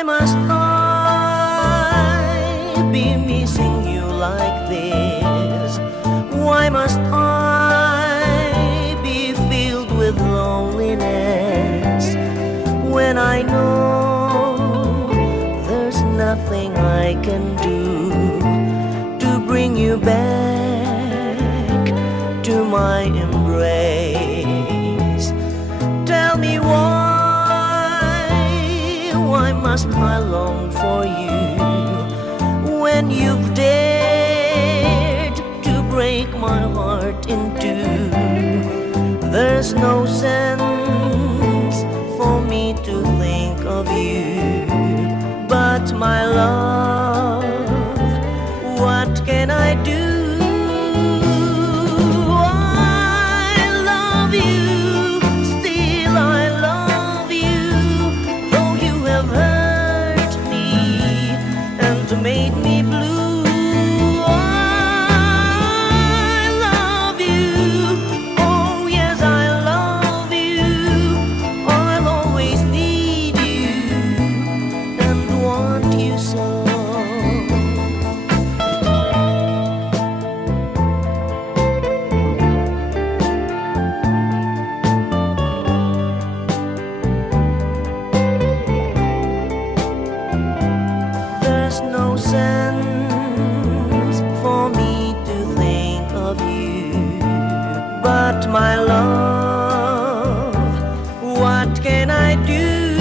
Why must I be missing you like this? Why must I be filled with loneliness when I know there's nothing I can do to bring you back to my embrace? Tell me why must I long for you when you've dared to break my heart in two? There's no sense for me to think of you, but my love, what can I do? Made me blue. I love you. Oh yes, I love you. I'll always need you and want you so. There's no sense for me to think of you, but my love, what can I do?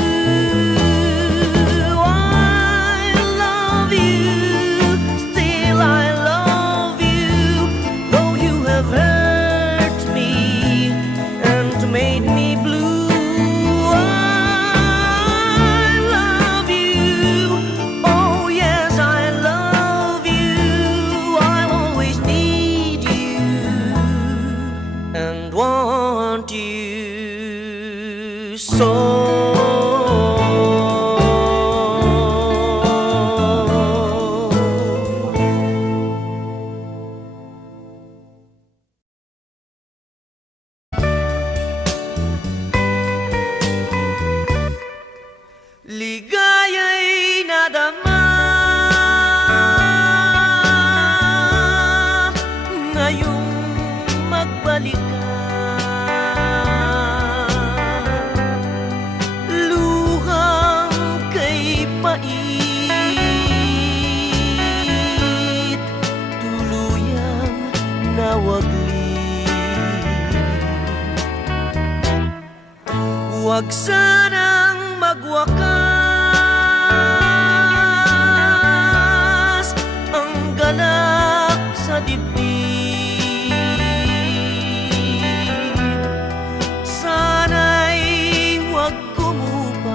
I love you, still I love you, though you have hurt me and made me blue. Want you so. Ligaya'y nadama ngayong magbalik ka. Tuluyang nawaglit. Huwag sanang magwakas ang ganap sa dibdib. Sana'y huwag kumupas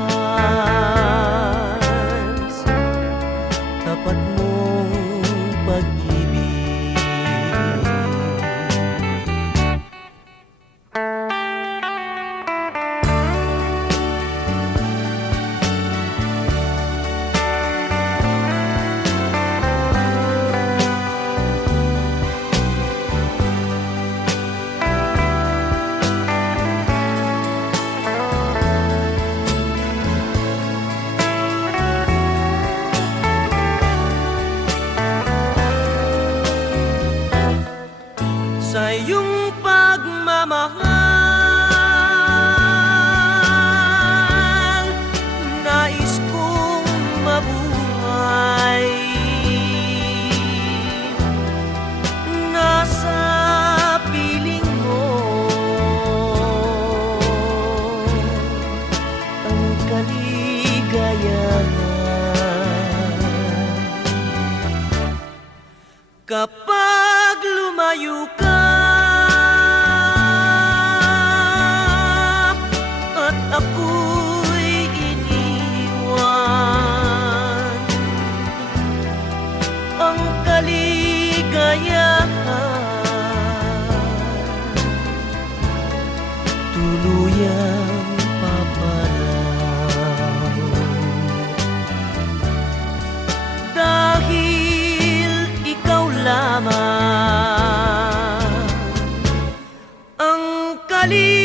tapat mong pag-ibig. Sa iyong pagmamahal, nais kong mabuhay. Nasa piling mo ang kaligayahan. Kapag lumayo ka at ako'y iniwan, ang kaligayahan tuluyang papanaw. Dahil ikaw lamang ang kaligayahan.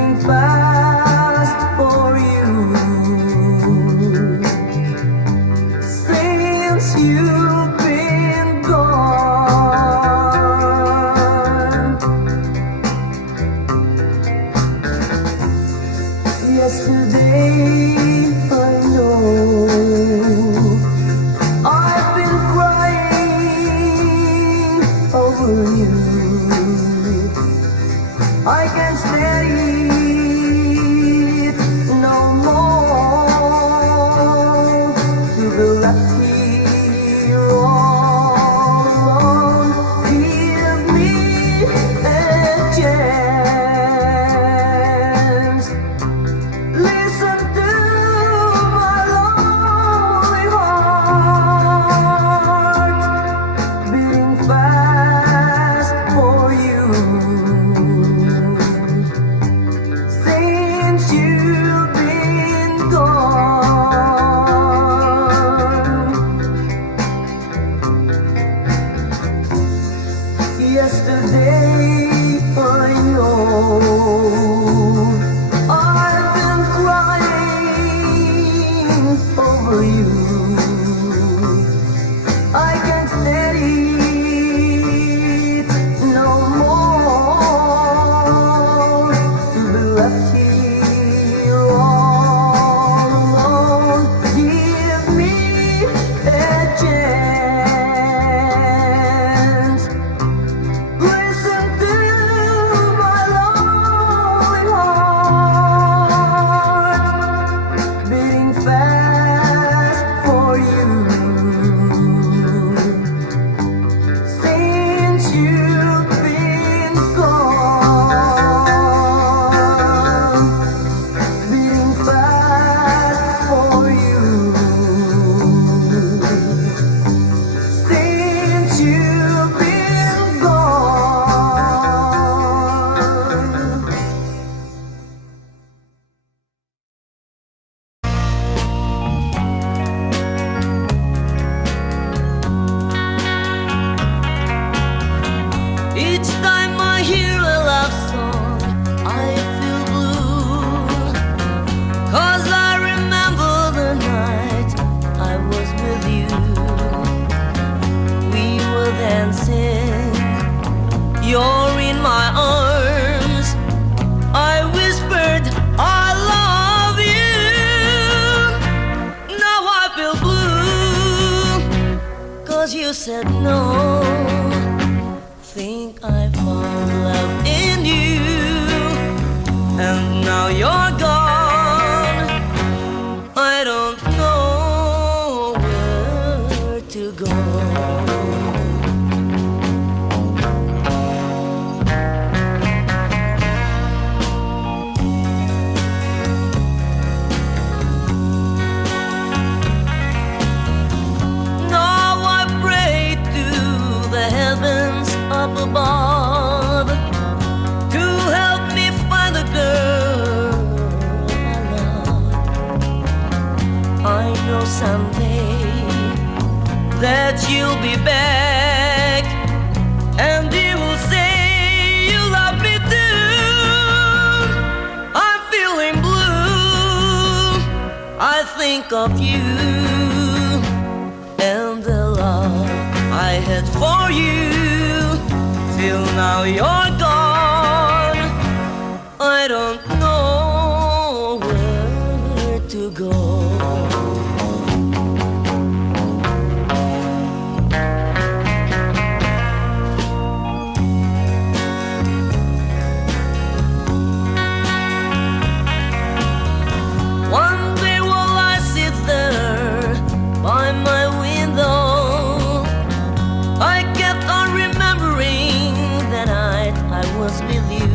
beating fast for you. Since you've been gone, yesterday I know I've been crying over you. I can't stand it no more to be left here all alone. Give me a chance. Listen to my lonely heart beating fast for you. Since you've been gone, yesterday I know I've been crying over you. I can't stand it no more to be left here all alone. Give me a chance. Listen to my lonely heart beating fast for you. Since you've been gone, beating fast for you. Since you've been gone. Each time I hear a love song, I feel blue. 'Cause I remember the night I was with you. We were dancing, you're in my arms. I whispered, I love you. Now I feel blue, 'cause you said no. Think I found love in you, and now you're gone. I don't know where to go. Now I pray to the heavens up above to help me find the girl I love. I know someday that you'll be back, and you will say you love me too. I'm feeling blue, I think of you and the love I had for you. Till now you're gone, I don't know where to go. One day while I sit there by my window, I kept on remembering the night I was with you.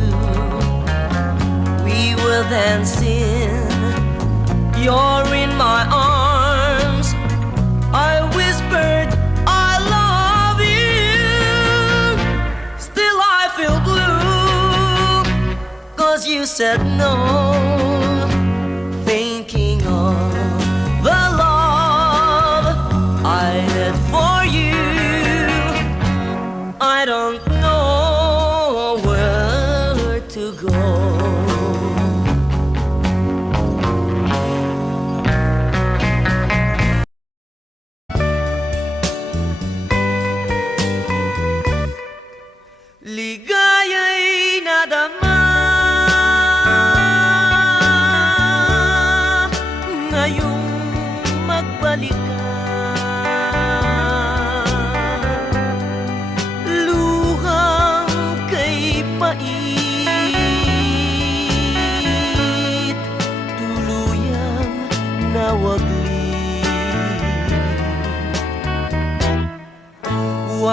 We were dancing, you're in my arms. I whispered, I love you. Still I feel blue, 'cause you said no. Thinking of the love I had for you, I don't know where to go.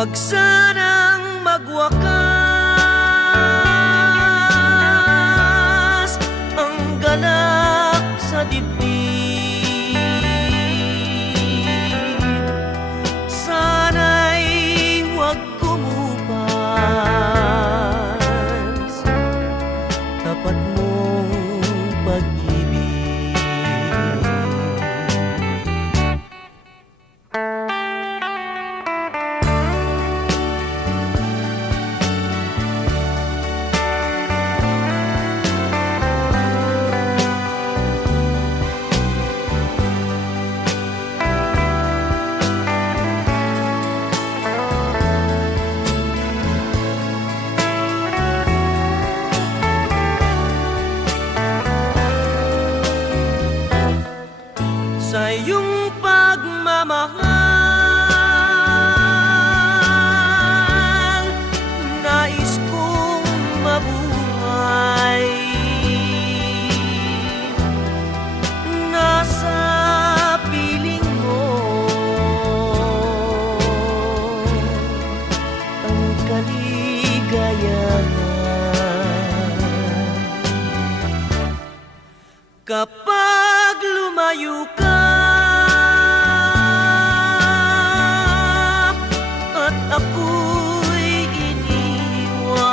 Wag sanang magwakas ang ganap sa dibdib. Sana'y wag kumupas tapat mong pag-ibig. Sa iyong pagmamahal, nais kong mabuhay. Nasa piling mo ang kaligayahan. Kapag lumayo ka at ako'y iniwan,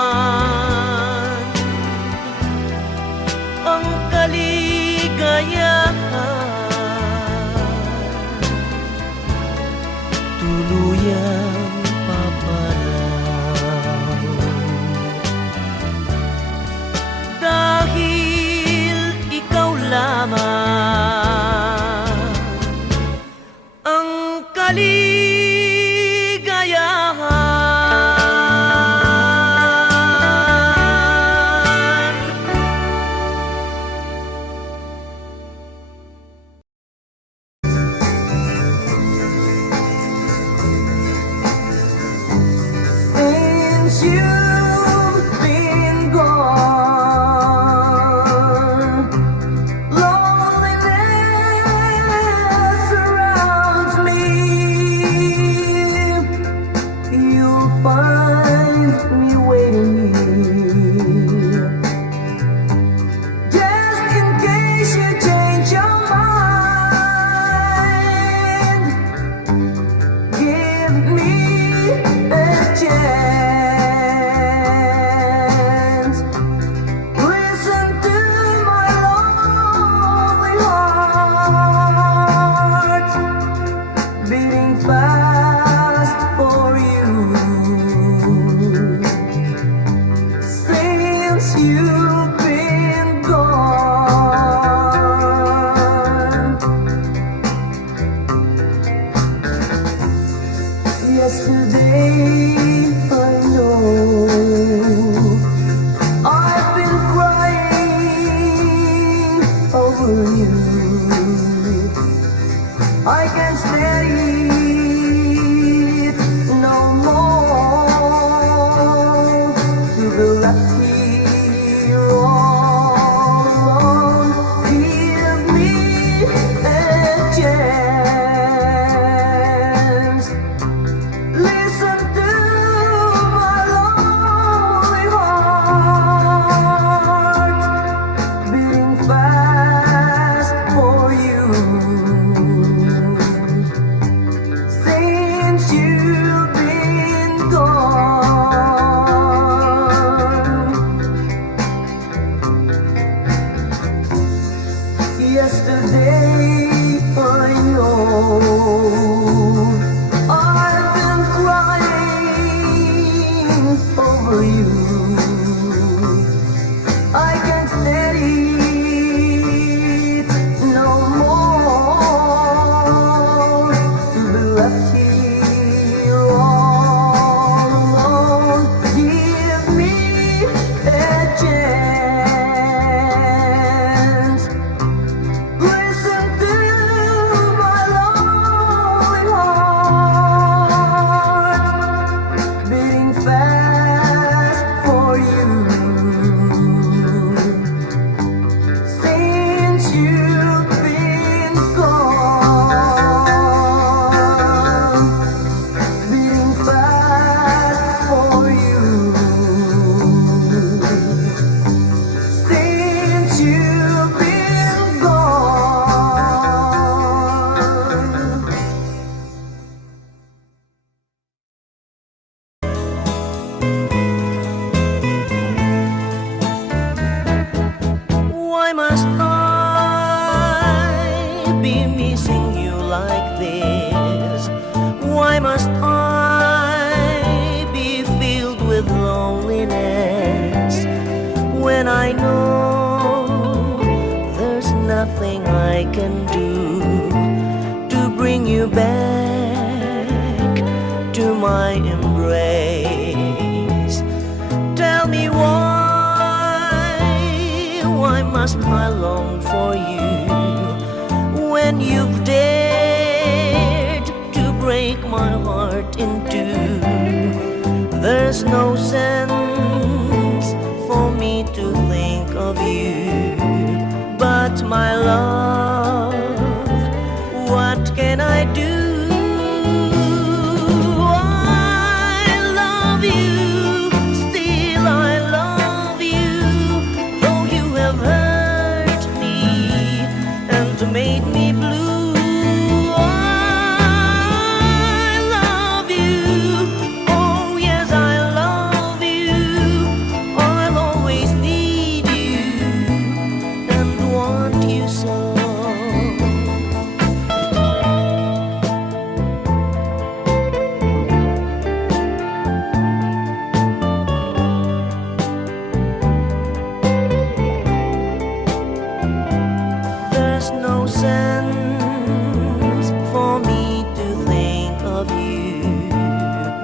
ang kaligayahan tuluyang paparaw. Dahil ikaw lamang ang kaligayahan. Since you've been gone, loneliness surrounds me. You'll find me waiting here, just in case you change your mind. Give me a chance. Listen to my lonely heart beating fast for you. Since you've been gone, yesterday I know I've been crying over you. I can't stand it no more to be left here all alone. Give me a chance. Listen to my lonely heart beating fast for you. Since you've been gone, yesterday I know I've been crying over you. I can't stand it no more to be left here all alone. Give me a chance. Listen to my lonely Why must I be missing you like this? Why must I be filled with loneliness when I know there's nothing I can do to bring you back to my embrace? Tell me why must I long for you when you've dared to break my heart in two? There's no sense for me to think of you, but my love, what can I do? Made me blue. I love you. Oh yes, I love you. I'll always need you and want you so. There's no sense for me to think of you,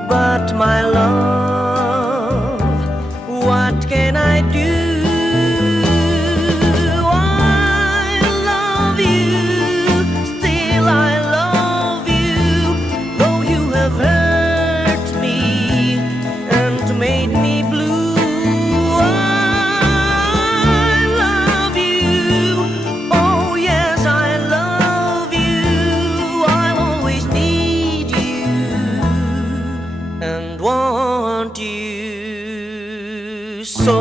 but my love, what can I do? I love you, still I love you, though you have hurt me and made me blue. Want you so.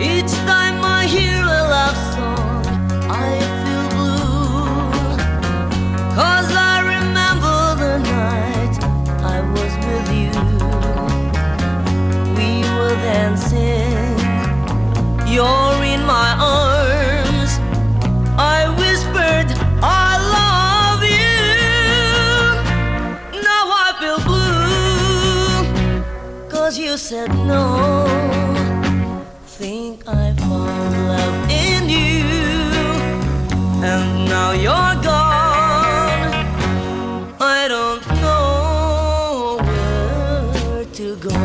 Each time I hear a love song, I feel blue, 'cause I remember the night I was with you. We were dancing, you're in my arms. I whispered, I love you. Now I feel blue, 'cause you said no. Think I found love in you, and now you're gone. I don't know where to go.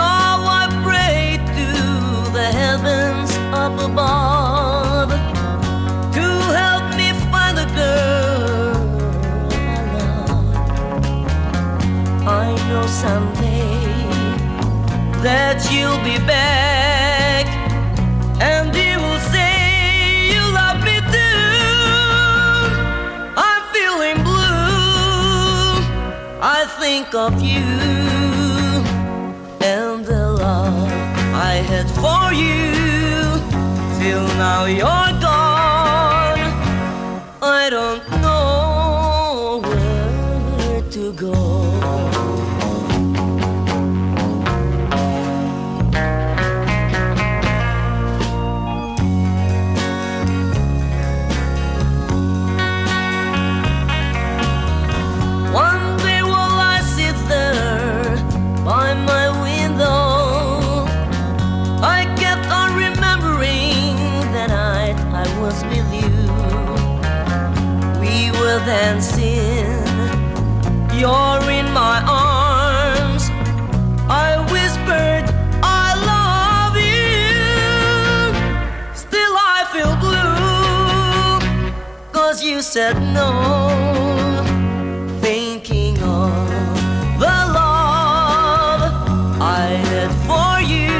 Now I pray to the heavens up above to help me find the girl I love. I know someday that you'll be back, and you will say you love me too. I'm feeling blue, I think of you and the love I had for you. Till now you're gone, I don't know where to go. One day while I sit there by my window, I kept on remembering the night I was with you. We were dancing, you're in my arms. I whispered, I love you. Still I feel blue, 'cause you said no. Thinking of the love I had for you,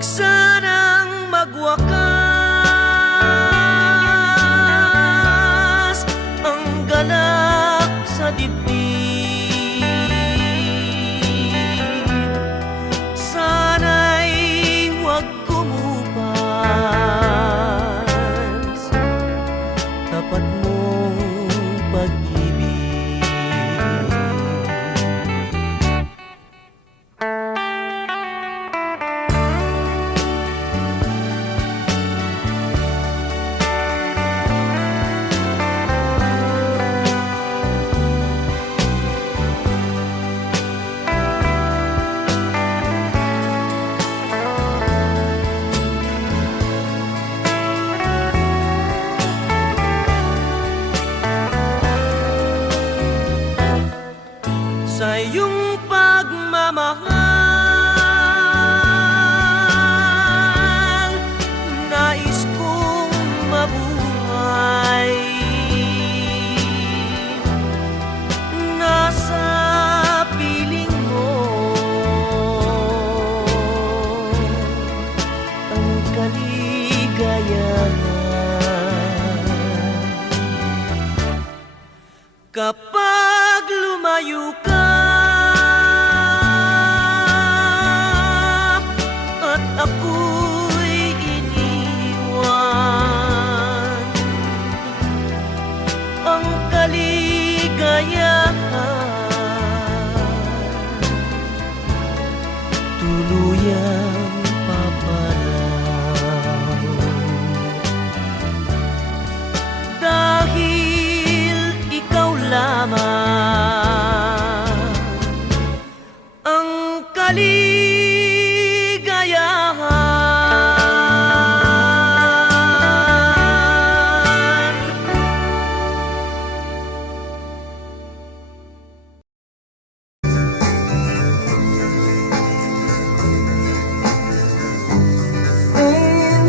Huwag sanang magwakas ang ganap sa dibdib. Sana'y huwag kumupas tapat mong pag-ibig. Sa iyong pagmamahal, nais kong mabuhay. Nasa piling mo ang kaligayahan. Kapag lumayo ka at ako'y iniwan, ang kaligayahan tuluyang paparaw. Dahil ikaw lamang ang kaligayahan.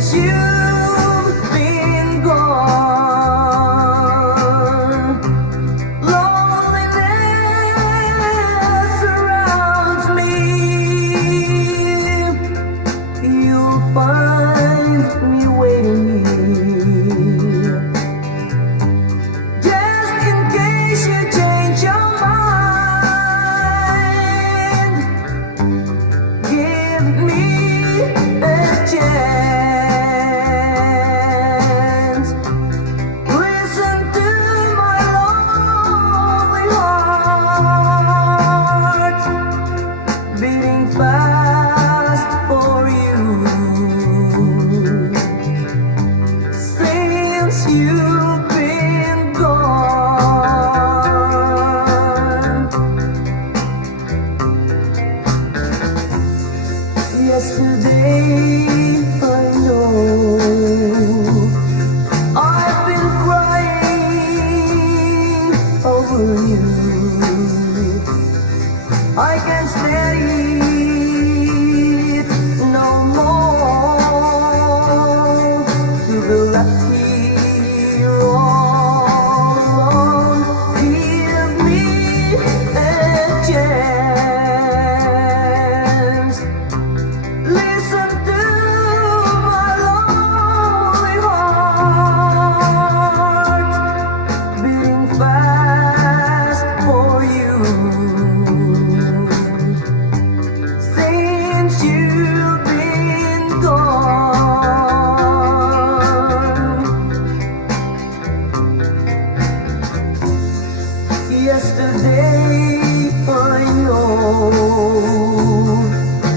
Since you've been gone, loneliness surrounds me. You'll find me waiting here, just in case you change your mind. Give me a chance. Listen to my lonely heart beating fast for you. Since you've been gone, yesterday I know I've been crying over you. I can't stand it no more to be left here all alone. Give me a chance. Listen to my lonely heart beating fast for you. Since you've been gone, yesterday I know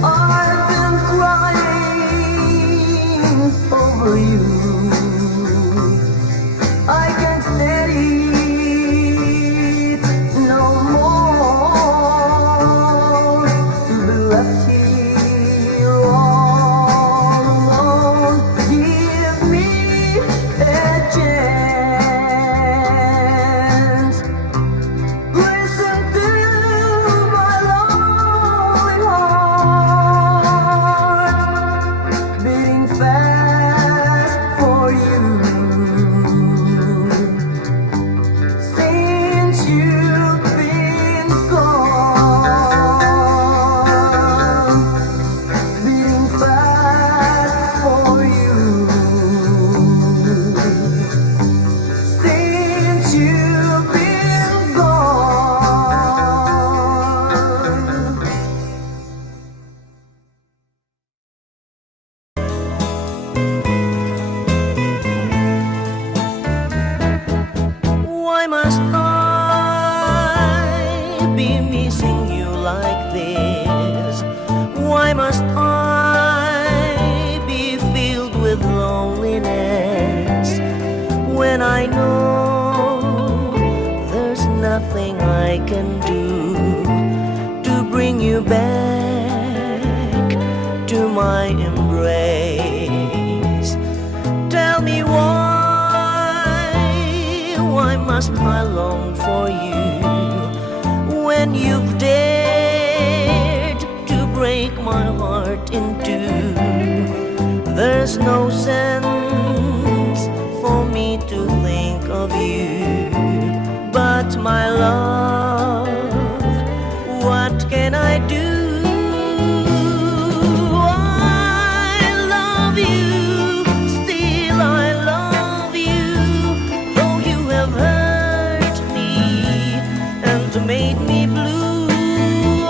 I've been crying over you. I can't stand it no more to be left here all alone. Give me a chance. Listen to my lonely heart beating fast Why must I be missing you like this? Why must I be filled with loneliness when I know there's nothing I can do to bring you back to my embrace? Tell me why must I long for you when you've dared to break my heart in two? There's no sense for me to think of you, but my love, what can I do? Made me blue.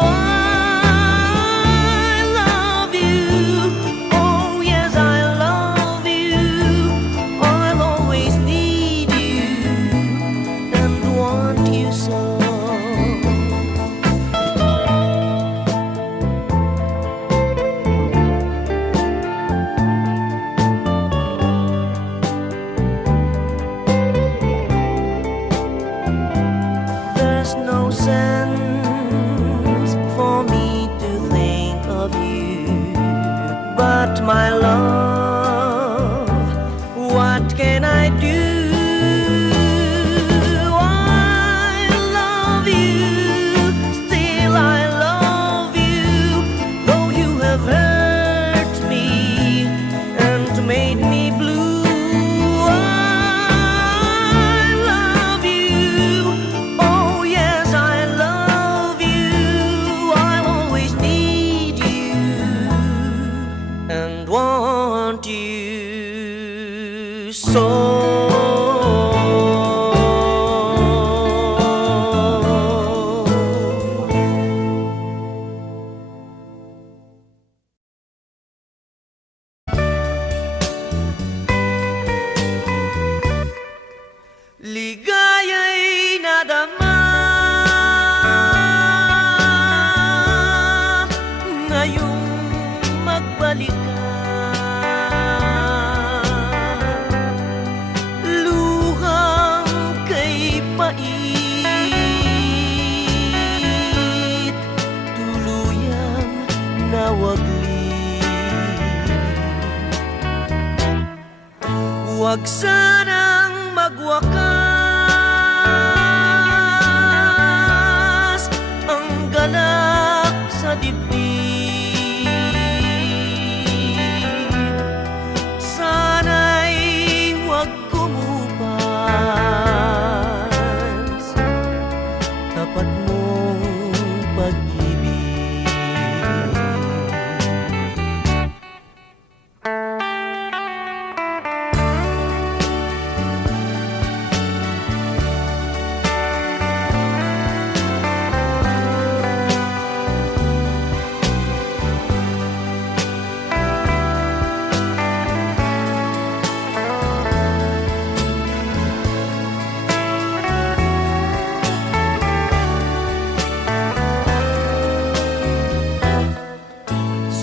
I love you. Oh yes, I love you. I'll always need you and want you so. There's no sense for me to think of you, but my love, what can I do? I love you, still I love you, though you have hurt me and made me blue. Want you so. Ligaya'y nadama ngayong magbalik ka. Tuluyang nawaglit. Huwag sanang magwakas ang galak sa dibdib. Sana'y huwag kumupas tapat mong pag-ibig.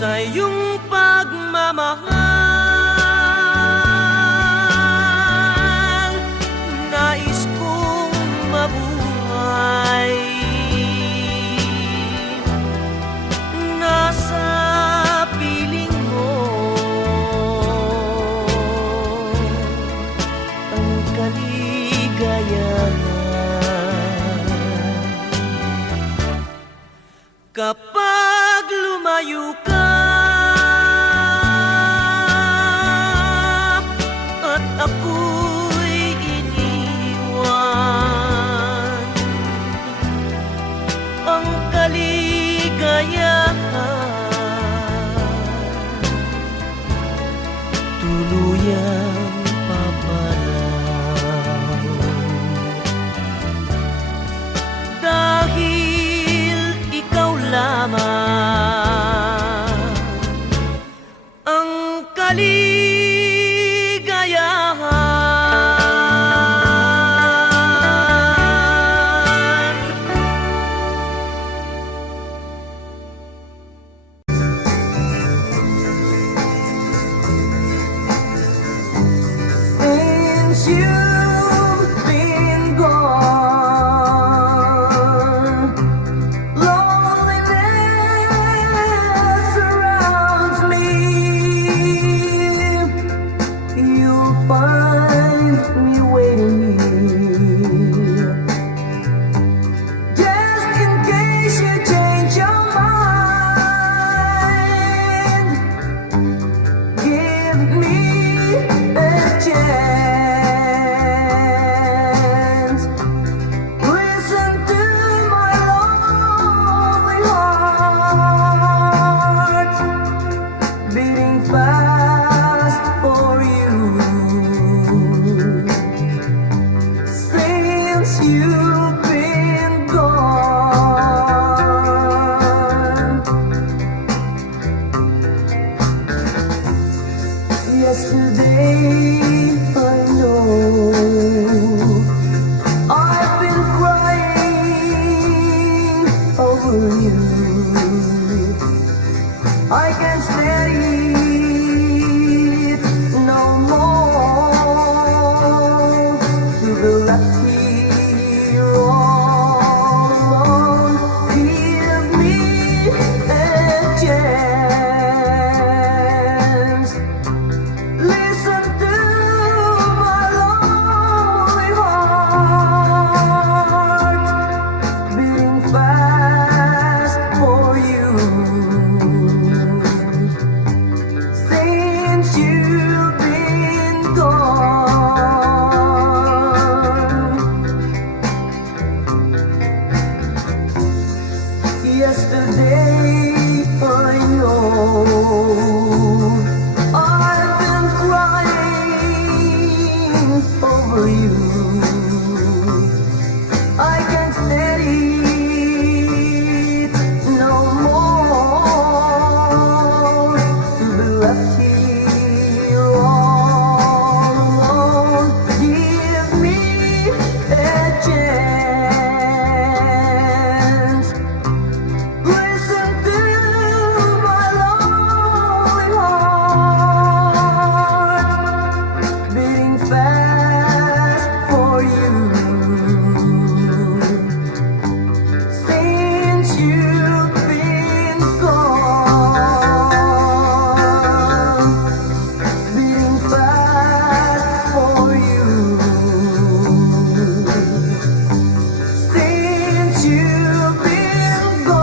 Sa iyong pagmamahal, nais kong mabuhay. Nasa piling mo ang kaligayahan. Kapag lumayo ka at ako'y iniwan, ang kaligayahan tuluyang paparaw. Dahil ikaw lamang ang kaligayahan. Yesterday I know I've been crying over you. I can't stand it no more to be left here all alone. Give me a chance. Listen to my lonely heart beating fast for you. Since you've been gone, yesterday I know I've been crying over you. I can't stand it no more to be left here all alone. Give me a chance. Listen to my lonely heart beating fast for you. Since you've been gone, beating fast for you. Since you've been gone.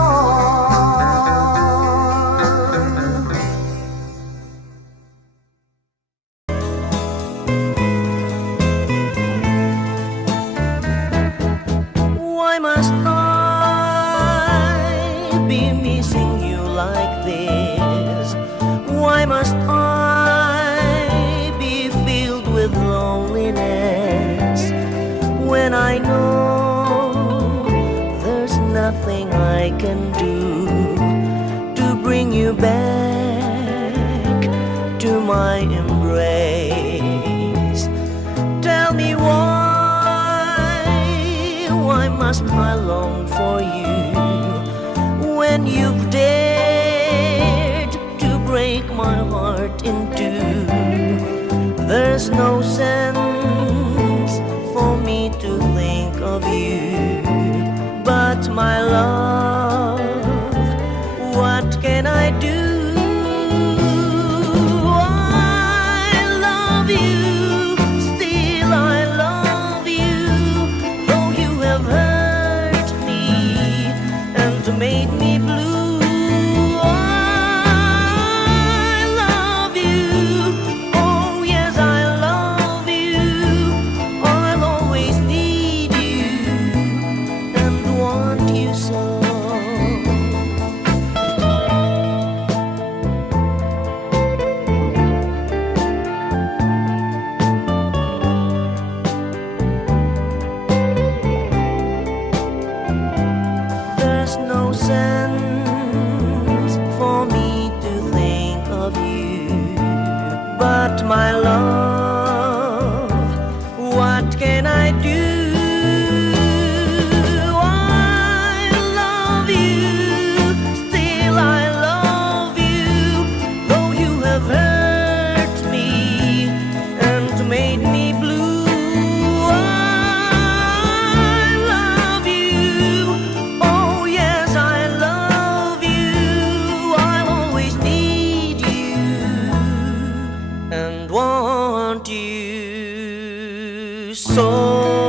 Why must I be missing you like this? Why must I be filled with loneliness when I know there's nothing I can do to bring you back to my embrace? Tell me why must I long for you when you've dared to break my heart in two? There's no sense for me to think of you, but my love, what can I do? I love you, still I love you, though you have hurt me and made me blue. I love you, oh yes I love you. I'll always need you and want you so. There's no sense for me to think of you, but my love, what can I do? I love you, still I love you, though you have hurt me and made me blue. I love you, oh yes I love you. I'll always need you and want you so.